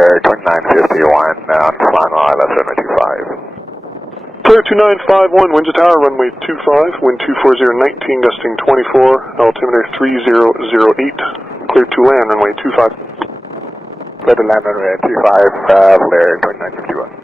Flair 2951, on final ILS runway 25. Flair 2951, winds of tower, runway 25, wind 24019, gusting 24, altimeter 3008, clear to land, runway 25. Clear to land runway 25, Flair 2951.